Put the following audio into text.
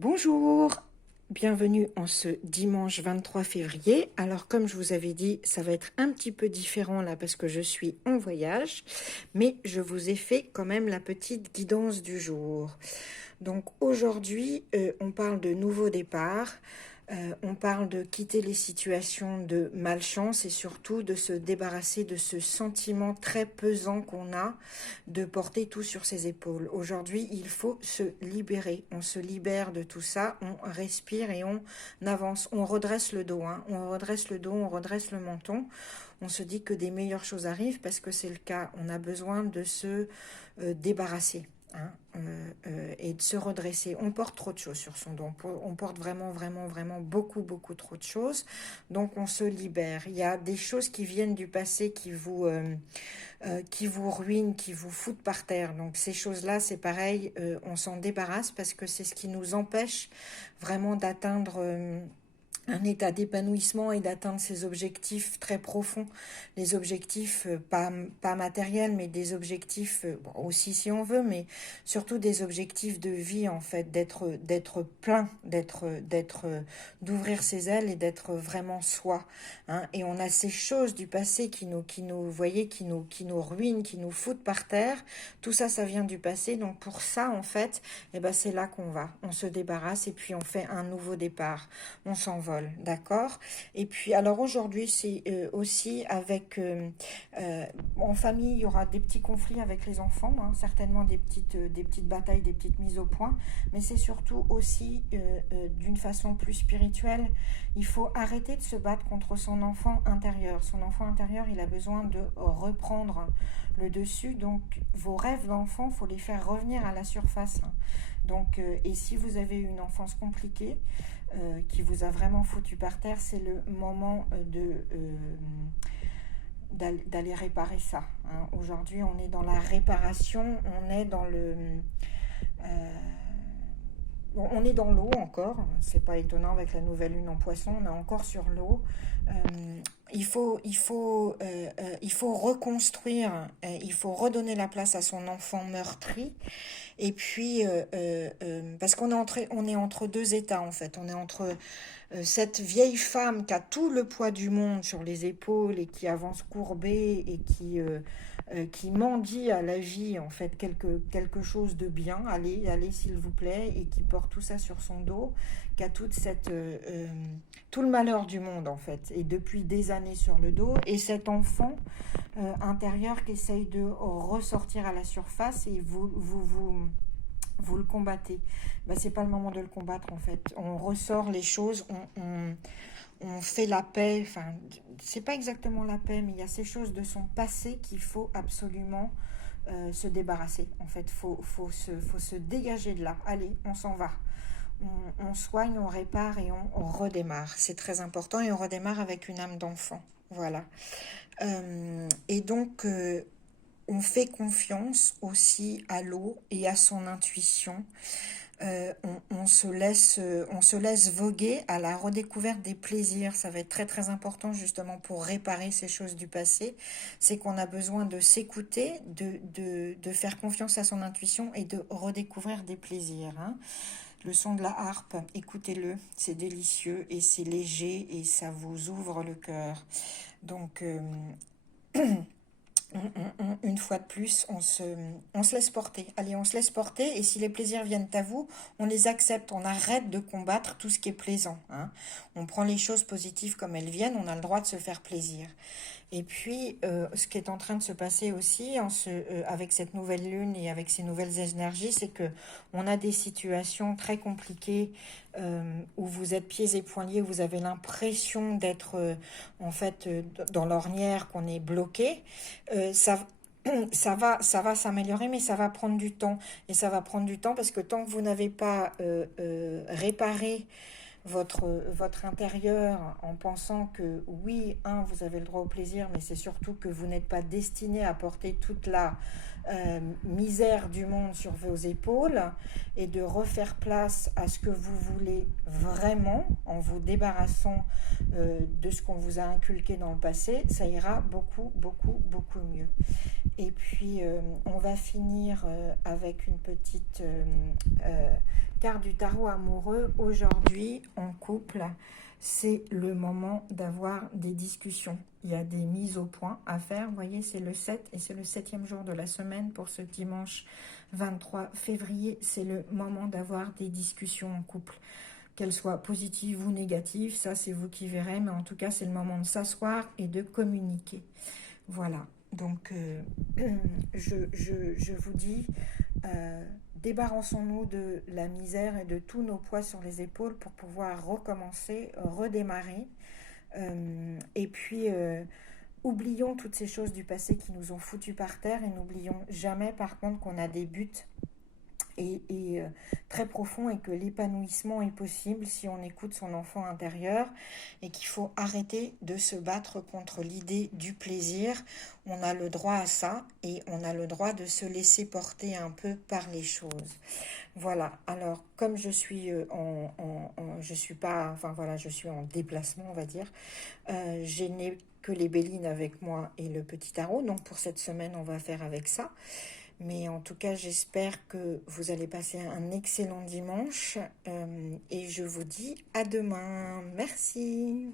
Bonjour, bienvenue en ce dimanche 23 février. Alors comme je vous avais dit, ça va être un petit peu différent là parce que je suis en voyage, mais je vous ai fait quand même la petite guidance du jour. Donc aujourd'hui, on parle de nouveau départ. On parle de quitter les situations de malchance et surtout de se débarrasser de ce sentiment très pesant qu'on a de porter tout sur ses épaules. Aujourd'hui, il faut se libérer. On se libère de tout ça, on respire et on avance. On redresse le dos, hein. On redresse le dos, on redresse le menton. On se dit que des meilleures choses arrivent parce que c'est le cas. On a besoin de se débarrasser. Hein, et de se redresser. On porte trop de choses sur son dos. On porte vraiment, vraiment, vraiment beaucoup, beaucoup trop de choses. Donc on se libère. Il y a des choses qui viennent du passé qui vous ruinent, qui vous foutent par terre. Donc ces choses-là, c'est pareil, on s'en débarrasse parce que c'est ce qui nous empêche vraiment d'atteindre un état d'épanouissement et d'atteindre ses objectifs très profonds, les objectifs pas matériels, mais des objectifs bon, aussi si on veut, mais surtout des objectifs de vie en fait, d'être plein, d'ouvrir ses ailes et d'être vraiment soi. Hein. Et on a ces choses du passé qui nous voyez, qui nous ruinent, qui nous foutent par terre. Tout ça, ça vient du passé. Donc pour ça en fait, eh ben c'est là qu'on va. On se débarrasse et puis on fait un nouveau départ. On s'envole. D'accord. Et puis alors aujourd'hui c'est aussi avec en famille il y aura des petits conflits avec les enfants, hein, certainement des petites batailles, des petites mises au point, mais c'est surtout aussi d'une façon plus spirituelle. Il faut arrêter de se battre contre son enfant intérieur. Son enfant intérieur il a besoin de reprendre le dessus. Donc vos rêves d'enfant, faut les faire revenir à la surface. Donc et si vous avez une enfance compliquée qui vous a vraiment foutu par terre, c'est le moment d'aller réparer ça. Hein. Aujourd'hui, on est dans la réparation, on est dans euh, on est dans l'eau encore, c'est pas étonnant avec la nouvelle lune en poisson, on est encore sur l'eau. Il faut reconstruire, il faut redonner la place à son enfant meurtri. Et puis, parce qu'on est entre deux états en fait, on est entre cette vieille femme qui a tout le poids du monde sur les épaules et qui avance courbée et qui mendie à la vie en fait quelque chose de bien, allez, allez s'il vous plaît, et qui porte tout ça sur son dos, qui a tout le malheur du monde en fait, et depuis des années sur le dos, et cet enfant intérieur qui essaye de ressortir à la surface et vous le combattez. Ben, c'est pas le moment de le combattre en fait. On ressort les choses, on fait la paix. Enfin, c'est pas exactement la paix, mais il y a ces choses de son passé qu'il faut absolument se débarrasser. En fait, faut se dégager de là. Allez, on s'en va. On soigne, on répare et on redémarre. C'est très important et on redémarre avec une âme d'enfant. Voilà. Et donc, on fait confiance aussi à l'eau et à son intuition. On se laisse voguer à la redécouverte des plaisirs. Ça va être très très important justement pour réparer ces choses du passé. C'est qu'on a besoin de s'écouter, de faire confiance à son intuition et de redécouvrir des plaisirs. Hein. Le son de la harpe, écoutez-le, c'est délicieux et c'est léger et ça vous ouvre le cœur. Donc, une fois de plus, on se laisse porter. Allez, on se laisse porter et si les plaisirs viennent à vous, on les accepte. On arrête de combattre tout ce qui est plaisant. Hein. On prend les choses positives comme elles viennent, on a le droit de se faire plaisir. Et puis, ce qui est en train de se passer aussi avec cette nouvelle lune et avec ces nouvelles énergies, c'est que on a des situations très compliquées où vous êtes pieds et poings liés, où vous avez l'impression d'être en fait dans l'ornière, qu'on est bloqué. Ça, ça va s'améliorer, mais ça va prendre du temps. Et ça va prendre du temps parce que tant que vous n'avez pas réparé votre, votre intérieur en pensant que oui, vous avez le droit au plaisir, mais c'est surtout que vous n'êtes pas destiné à porter toute la misère du monde sur vos épaules et de refaire place à ce que vous voulez vraiment en vous débarrassant de ce qu'on vous a inculqué dans le passé, ça ira beaucoup, beaucoup, beaucoup mieux. Et puis, on va finir avec une petite carte du tarot amoureux. Aujourd'hui, en couple, c'est le moment d'avoir des discussions. Il y a des mises au point à faire. Vous voyez, c'est le 7 et c'est le 7e jour de la semaine pour ce dimanche 23 février. C'est le moment d'avoir des discussions en couple. Qu'elles soient positives ou négatives, ça c'est vous qui verrez. Mais en tout cas, c'est le moment de s'asseoir et de communiquer. Voilà. Donc, je vous dis, débarrassons-nous de la misère et de tous nos poids sur les épaules pour pouvoir recommencer, redémarrer. Et puis, oublions toutes ces choses du passé qui nous ont foutus par terre et n'oublions jamais, par contre, qu'on a des buts et très profond et que l'épanouissement est possible si on écoute son enfant intérieur et qu'il faut arrêter de se battre contre l'idée du plaisir. On a le droit à ça et on a le droit de se laisser porter un peu par les choses. Voilà, alors comme je suis je suis pas, enfin voilà, je suis en déplacement, on va dire, je n'ai que les Bélines avec moi et le petit tarot, donc pour cette semaine, on va faire avec ça. Mais en tout cas, j'espère que vous allez passer un excellent dimanche et je vous dis à demain. Merci.